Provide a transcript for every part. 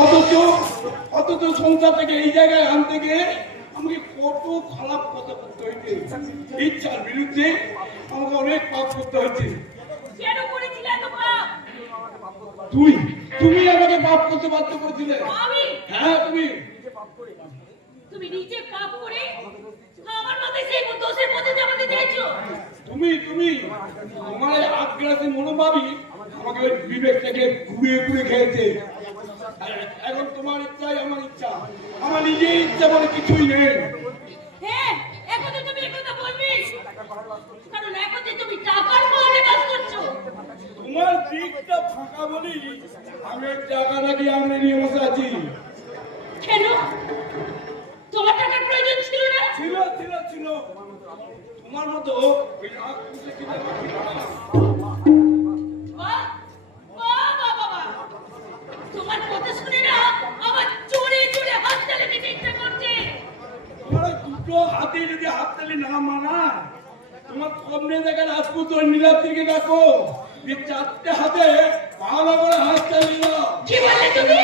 অথচ অথচ সংসার থেকে এই জায়গায় আনতে গিয়ে আমাকে কত খারাপ কথা করতে হয়েছে, ইচ্ছার বিরুদ্ধে আমাকে অনেক পাপ করতে হয়েছে। কেন করেছিলে এত পাপ? তুমি তুমি আমাকে পাপ করতে বাধ্য করেছিলে। আমি? হ্যাঁ তুমি। তুমি নিজে পাপ করে আমার মাথায় সেই দোষের বোঝা চাপাতে চাইছো। তুমি তুমি তোমার এই আগ্রাসী মনোভাবই আমাকে ওই বিবেকটাকে ঘুরিয়ে ঘুরিয়ে খেয়েছে। এখন তোমার ইচ্ছাই আমার ইচ্ছা, আমার নিজের ইচ্ছা বলে কিছুই নেই। হ্যাঁ, এখন তো তুমি একথা বলবি, কারণ এখন যে তুমি টাকার বলে কাজ করছো। তোমার দিকটা ফাঁকা বলি আমি টাকা নাকি আমি নিয়ে বসে আছি। কেন? তোমার টাকার প্রয়োজন ছিল না? ছিল ছিল ছিল, তোমার মতো ওই রাগ পুষে কিনে আমার ছিল না। বাহ, বাহ, বাহ, বাহ, বাহ। তোমার কথা শুনে না আমার চোরে চোরে হাত তালি দিতে ইচ্ছা করছে। তোমার ওই দুটো হাতে যদি হাততালি না মানায়, তোমার সামনে দেখা রাজপুত নীলাদ্রিকে দেখো, যে চারটে হাতে ভালো করে হাততালি দাও। কি বললে তুমি?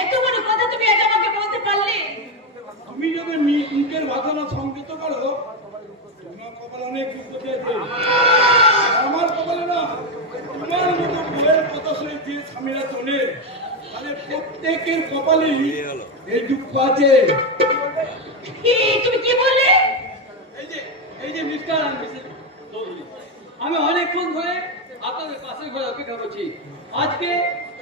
এত বড় কথা তুমি আজ আমাকে বলতে পারলে? তুমি যদি মুখের ভাষা না সংকেত করো, তোমার কপালে অনেক দুঃখ দিয়েছে। আমার কপালে না, তোমার মতো বইয়ের কথা শুনে যে স্বামীরা চলে তাদের প্রত্যেকের কপালেই এই দুঃখ আছে। কি তুমি কি বললে? এই যে মিস্টার আর মিসেস চৌধুরী, আমি অনেকক্ষণ ধরে আপনাদের পাশে ঘরে অপেক্ষা করছি। আজকে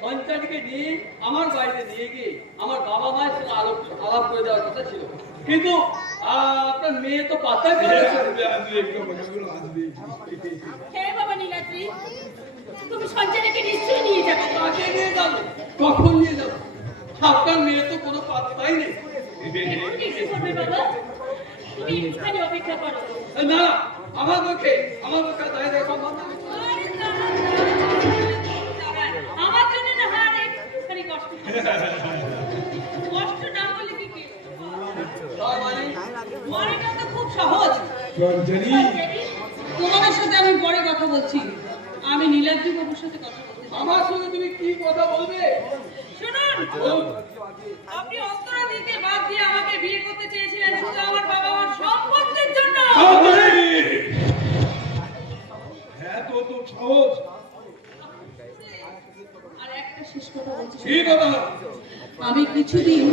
সঞ্চারীকে নিয়ে আমার বাড়িতে নিয়ে গিয়ে আমার বাবা মায়ের সাথে আলাপ করে দেওয়ার কথা ছিল, কিন্তু আপনার মেয়ে তো পাত্তাই পেল না। হ্যাঁ বাবা নীলাদ্রি, তুমি সঞ্জয়কে নিশ্চয়ই নিয়ে যাবে। কাকে নিয়ে যাবো, কখন নিয়ে যাবো? আপনার মেয়ে তো কোনো পাত্তাই নেই। এখন কি করবে বাবা? তুমি একটুখানি অপেক্ষা করো। না, আমার পক্ষে দাঁড়িয়ে দেখা সম্ভব না। আরে দাঁড়ান, দাঁড়ান। আমার জন্য না হার একটুখানি কষ্ট করো। কষ্ট না বলে কি? মানেটা তো খুব সহজ। সঞ্চারী, তোমাদের সাথে আমি পরে কথা বলছি। আমি নীলাদ্রি বাবুর সাথে কথা বলতে চাই। আমার সঙ্গে তুমি কি কথা বলবে? শুনুন, আপনি অন্তরা দিতে বাদ দিয়ে আমাকে বিয়ে করতে চেয়েছিলেন শুধু আমার বাবা মার সম্পত্তির জন্য। হ্যাঁ তো তো সহজ। আর একটা শেষ কথা বলছি। কি কথা? আমি কিছুদিন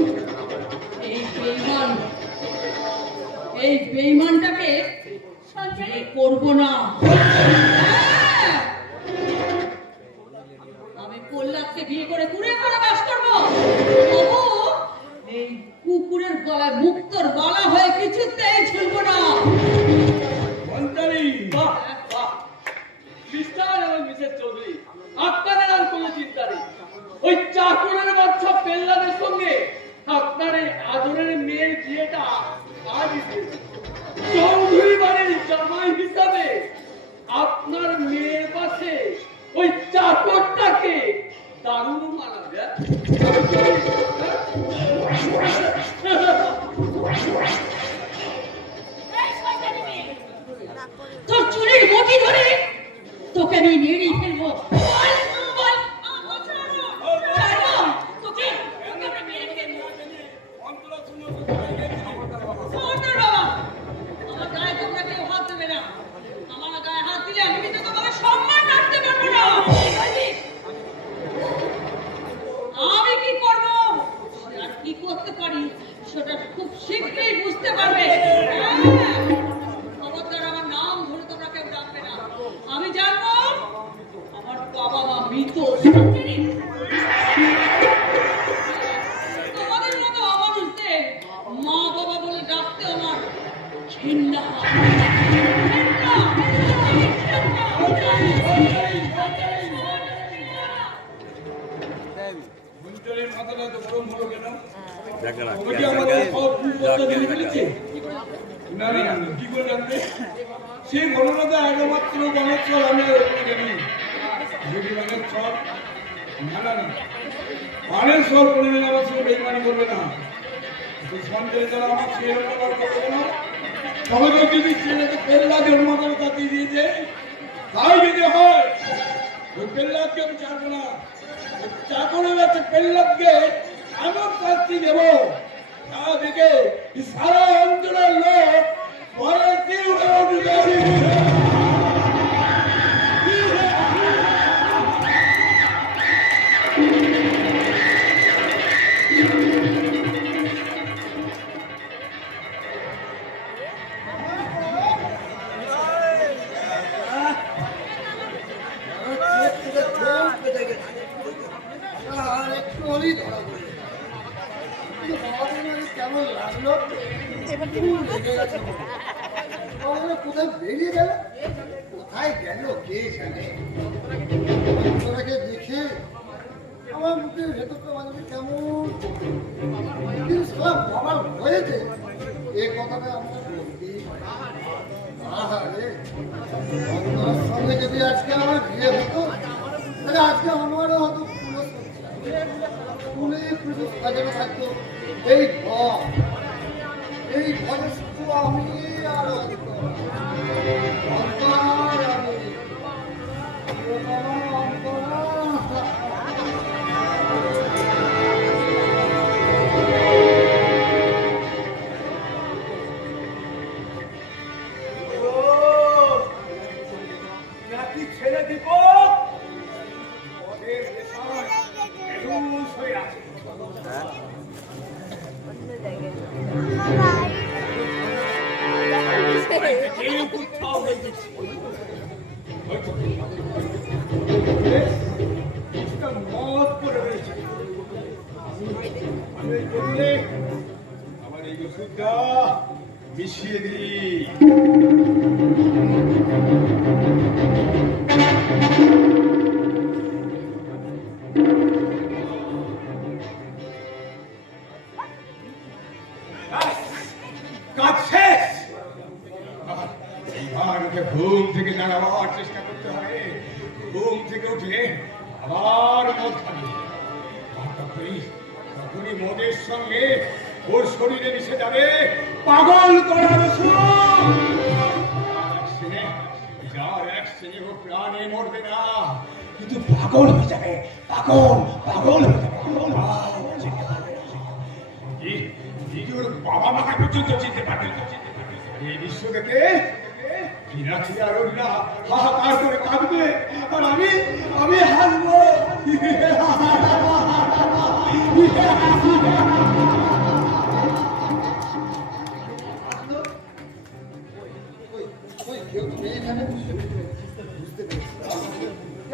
এই বেঈমানটাকে সঞ্চারী করব না। হ্যাঁ, আমি প্রহ্লাদকে বিয়ে করে কুড়ে করে বাস করবো। তবু এই কুকুরের গলায় মুক্তোর গলা হয়ে কিছুতেই ঝুলব না। সঞ্চারী, বাহ, বাহ। মিস্টার এবং মিসেস চৌধুরী, আপনাদের আর কোনো চিন্তা নেই। ওই চাকরের বাচ্চা পেল্লাদের সঙ্গে আপনার এই আদরের মেয়ের বিয়েটা আজই হয়েছে। চৌধুরী বাড়ির জামাই হিসাবে আপনার মেয়ের পাশে ওই চাকরটাকে দারুণ মানাবে। এই শয়তানি মেয়ে, তোর চুলের মুঠি ধরে তোকে আমি নেড়ে ফেলবো। বল, বল, ছাড়বো। তোকে আমরা মেরে ফেলবো। অন্তরা শুনে কোথায় গেছিলি? খবরদার বাবা, আমার গায়ে তোমরা কেউ হাত দেবে না। আমার গায়ে হাত দিলে আমি কিন্তু তোমাকে সম্মান রাখতে পারবো না। আমি কি করবো আর কি করতে পারি সেটা খুব শীঘ্রই বুঝতে পারবে। হ্যাঁ, খবরদার আমার নাম ধরে তোমরা কেউ ডাকবে না। আমি জানবো আমার বাবা মা মৃত। তোমাদের মতো অমানুষদের মা বাবা বলে ডাকতে আমার ঘৃণা হয়। সঞ্চারীর মাথাটা তো গরম হলো কেন? ওকে কি আমাদের সব কুপথে ধরে ফেলেছে? না না না, কি করে জানবে? সেই ঘটনাটা একমাত্র বানেশ্বর আমি আর ওকে জানি। যদি বানেশ্বর, না না না, বানেশ্বর কোনোদিন আমার সঙ্গে বেইমানি করবে না। সঞ্চয় যারা আমার সে করবে না, সবাইকে যদি ছেলেকে পেল্লাদের মতো কাটিয়ে দিয়েছে, তাই যদি হয় ওই পেল্লাদকে আমি ছাড়বো না। চাকরের কাছে পেল্লাদকে এমন শাস্তি দেব তা দেখে সারা অঞ্চলের লোক পরে উঠে উঠবে। কেমন লাগলো কোথায় বেরিয়ে গেল, কোথায় গেল কে জানে। তোরাকে দেখে আমার মুখের ভেতরটা মানে কেমন বাবার হয়েছে এই কথাটা আমরা বলতেই পারি। সঙ্গে যদি আজকে আমার বিয়ে হতো তাহলে আজকে আমারও হতো ফুলে পুজো সাজানো থাকতো। এই ঘর, এই ঘরে শুধু আমি আর নাকি ছেড়ে দিব ওদের হয়ে আছে। আমার এই ওষুধটা মিশিয়ে দিই। কাজ শেষ। এইবার ওকে ঘুম থেকে জাগাবার চেষ্টা করতে হবে। ঘুম থেকে উঠে আবার মদ খাবে। তখনই মদের সঙ্গে ওর শরীরে মিশে যাবে পাগল করার যার এক শ্রেণী ও প্রাণে মরবে না, কিন্তু পাগল হয়ে যাবে। পাগল হয়ে যাবে। ওর বাবা মাকে পর্যন্ত চিনতে পারবে। এই দৃশ্য দেখে বিরাটি আর অন্যরা হাহাকার করে কাঁদবে, আর আমি হাসবো।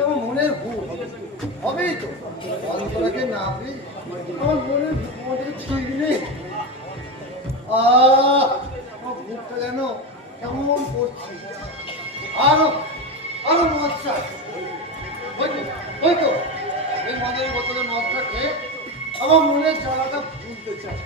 আমার মনের ভুল হবেই তো, অন্তরাকে না পেয়ে আমার মনের ভুল ঠিক নেই। আমার ভুলটা যেন কেমন করছি। আরো আরো মদ চাই, হয়তো এই মদের বোতলে মদটা খেয়ে আমার মনের জ্বালাটা ভুলতে চাই।